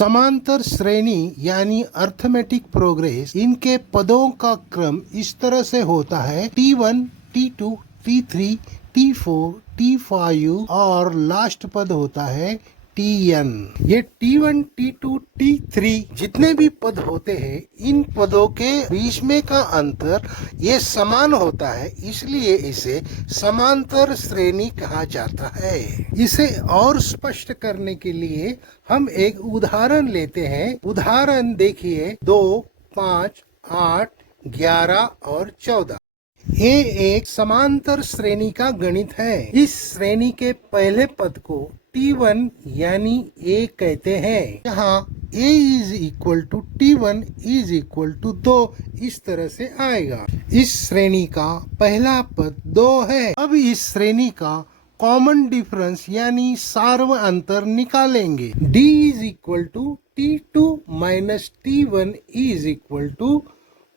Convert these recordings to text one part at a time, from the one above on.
समांतर श्रेणी यानी अर्थमेटिक प्रोग्रेस, इनके पदों का क्रम इस तरह से होता है T1, T2, T3, T4, T5 और लास्ट पद होता है Tn। ये T1, T2, T3 जितने भी पद होते हैं, इन पदों के बीच में का अंतर ये समान होता है, इसलिए इसे समांतर श्रेणी कहा जाता है। इसे और स्पष्ट करने के लिए हम एक उदाहरण लेते हैं। उदाहरण देखिए 2, 5, 8, 11 और 14। ये एक समांतर श्रेणी का गणित है। इस श्रेणी के पहले पद को T1 यानी A कहते हैं। यहाँ A is equal to T1 is equal to 2 इस तरह से आएगा। इस श्रेणी का पहला पद 2 है। अब इस श्रेणी का कॉमन डिफरेंस यानी सार्व अंतर निकालेंगे। D is equal to T2 minus T1 is equal to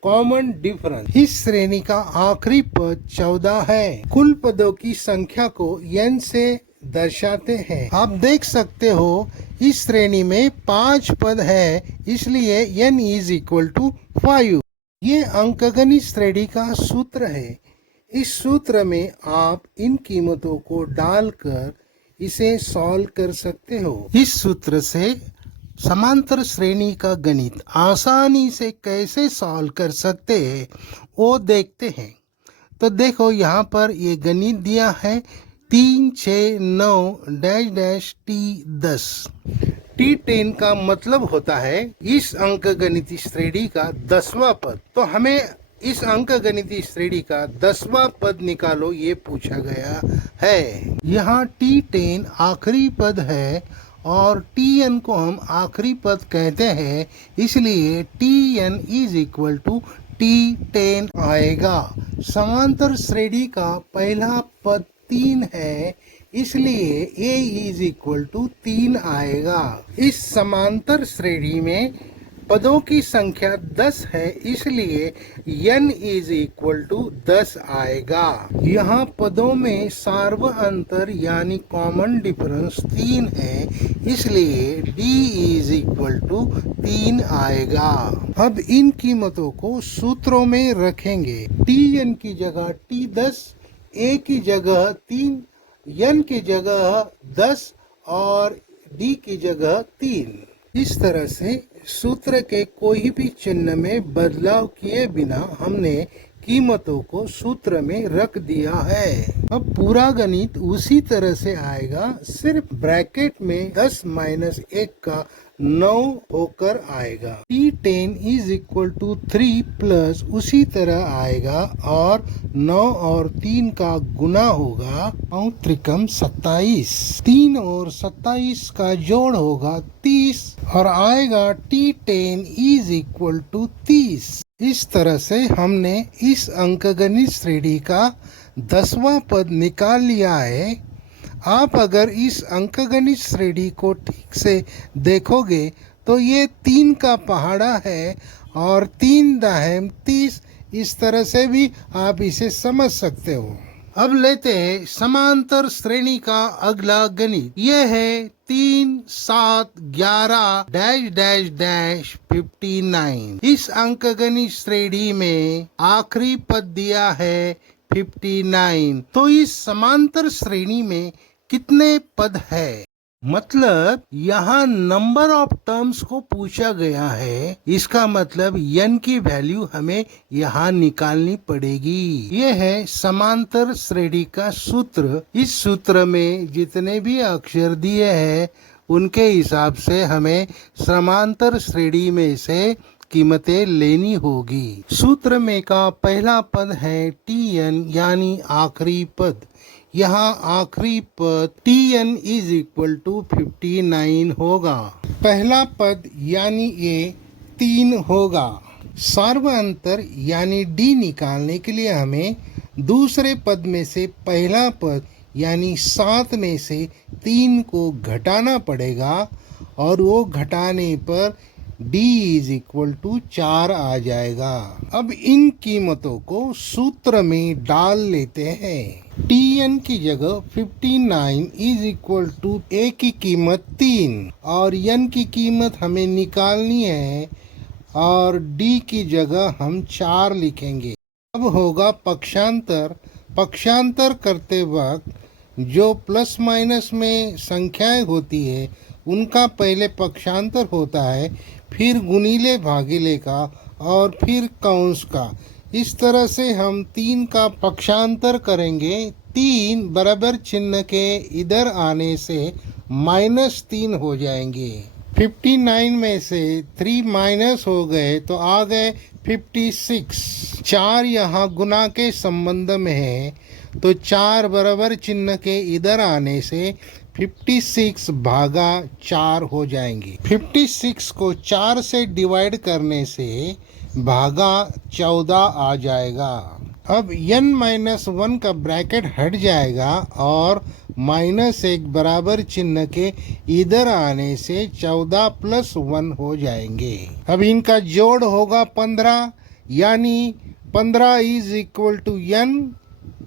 common difference. इस श्रेणी का आखिरी पद 14 है। कुल पदों की संख्या को n से दर्शाते हैं। आप देख सकते हो इस श्रेणी में 5 पद है, इसलिए n इज इक्वल टू 5। ये अंकगणित श्रेणी का सूत्र है। इस सूत्र में आप इन कीमतों को डालकर इसे सॉल्व कर सकते हो। इस सूत्र से समांतर श्रेणी का गणित आसानी से कैसे सॉल्व कर सकते हैं वो देखते हैं। तो देखो यहाँ पर ये गणित दिया है 3, 6, 9 डैश डैश T10। T10 का मतलब होता है इस अंकगणितीय श्रेणी का 10वां पद। तो हमें इस अंकगणितीय श्रेणी का 10वां पद निकालो, ये पूछा गया है। यहाँ T10 आखिरी पद है और Tn को हम आखिरी पद कहते हैं, इसलिए Tn is equal to T10 आएगा। समांतर श्रेणी का पहला पद 3 है, इसलिए A इज इक्वल टू 3 आएगा। इस समांतर श्रेणी में पदों की संख्या 10 है, इसलिए n इज इक्वल टू 10 आएगा। यहाँ पदों में सार्व अंतर यानी कॉमन डिफरेंस 3 है, इसलिए d इज इक्वल टू 3 आएगा। अब इन कीमतों को सूत्रों में रखेंगे। Tn की जगह T10, A की जगह 3, n की जगह 10 और d की जगह 3। इस तरह से सूत्र के कोई भी चिन्ह में बदलाव किए बिना हमने कीमतों को सूत्र में रख दिया है। अब पूरा गणित उसी तरह से आएगा, सिर्फ ब्रैकेट में 10 माइनस 1 का 9 होकर आएगा। T10 is equal to 3 plus उसी तरह आएगा और 9 और 3 का गुना होगा 9 त्रिकम 27। 3 और 27 का जोड़ होगा 30 और आएगा T10 इज इक्वल टू 30। इस तरह से हमने इस अंकगणित श्रेणी का 10वां पद निकाल लिया है। आप अगर इस अंकगणित श्रेणी को ठीक से देखोगे तो ये 3 का पहाड़ा है और 3 दाहिम 30। इस तरह से भी आप इसे समझ सकते हो। अब लेते हैं समांतर श्रेणी का अगला गणित। यह है 3, 7, 11 डैश डैश डैश 59। इस अंकगणित श्रेणी में आखिरी पद दिया है 59। तो इस समांतर श्रेणी में कितने पद है? मतलब यहाँ नंबर ऑफ टर्म्स को पूछा गया है, इसका मतलब n की वैल्यू हमें यहाँ निकालनी पड़ेगी। यह है समांतर श्रेणी का सूत्र। इस सूत्र में जितने भी अक्षर दिए हैं उनके हिसाब से हमें समांतर श्रेणी में से कीमतें लेनी होगी। सूत्र में का पहला पद है Tn यानी आखिरी पद। यहाँ आखिरी पद Tn इज इक्वल टू 59 होगा। पहला पद यानी ये 3 होगा। सार्व अंतर यानी d निकालने के लिए हमें दूसरे पद में से पहला पद यानी 7 में से 3 को घटाना पड़ेगा और वो घटाने पर d इज इक्वल टू 4 आ जाएगा। अब इन कीमतों को सूत्र में डाल लेते हैं। tn की जगह 59 इज इक्वल टू a की कीमत 3 और n की कीमत हमें निकालनी है और d की जगह हम 4 लिखेंगे। अब होगा पक्षांतर। पक्षांतर करते वक्त जो प्लस माइनस में संख्याएं होती है उनका पहले पक्षांतर होता है, फिर गुणीले भागीले का और फिर कंस का। इस तरह से हम 3 का पक्षांतर करेंगे। 3 बराबर चिन्ह के इधर आने से -3 हो जाएंगे। 59 में से 3 माइनस हो गए तो आ गए 56। 4 यहाँ गुना के संबंध में है तो 4 बराबर चिन्ह के इधर आने से 56 भागा 4 हो जाएंगे। 56 को 4 से डिवाइड करने से भागा 14 आ जाएगा। अब n-1 का ब्रैकेट हट जाएगा और -1 बराबर चिन्ह के इधर आने से 14 + 1 हो जाएंगे। अब इनका जोड़ होगा 15, यानी 15 इज इक्वल टू n,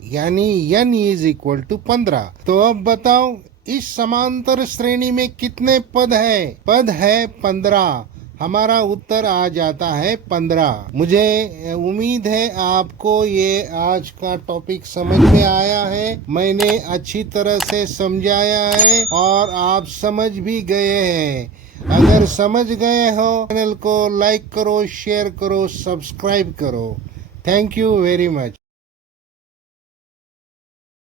यानी n इज इक्वल टू 15। तो अब बताओ इस समांतर श्रेणी में कितने पद है? पद है 15। हमारा उत्तर आ जाता है 15। मुझे उम्मीद है आपको ये आज का टॉपिक समझ में आया है। मैंने अच्छी तरह से समझाया है और आप समझ भी गए हैं। अगर समझ गए हो चैनल को लाइक करो, शेयर करो, सब्सक्राइब करो। Thank you very much.